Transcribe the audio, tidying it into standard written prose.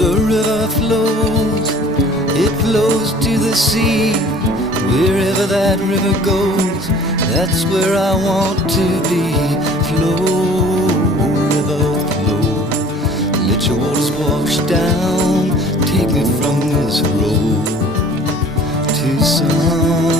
The river flows, it flows to the sea. Wherever that river goes, that's where I want to be. Flow, river, flow. Let your waters wash down. Take me from this road to some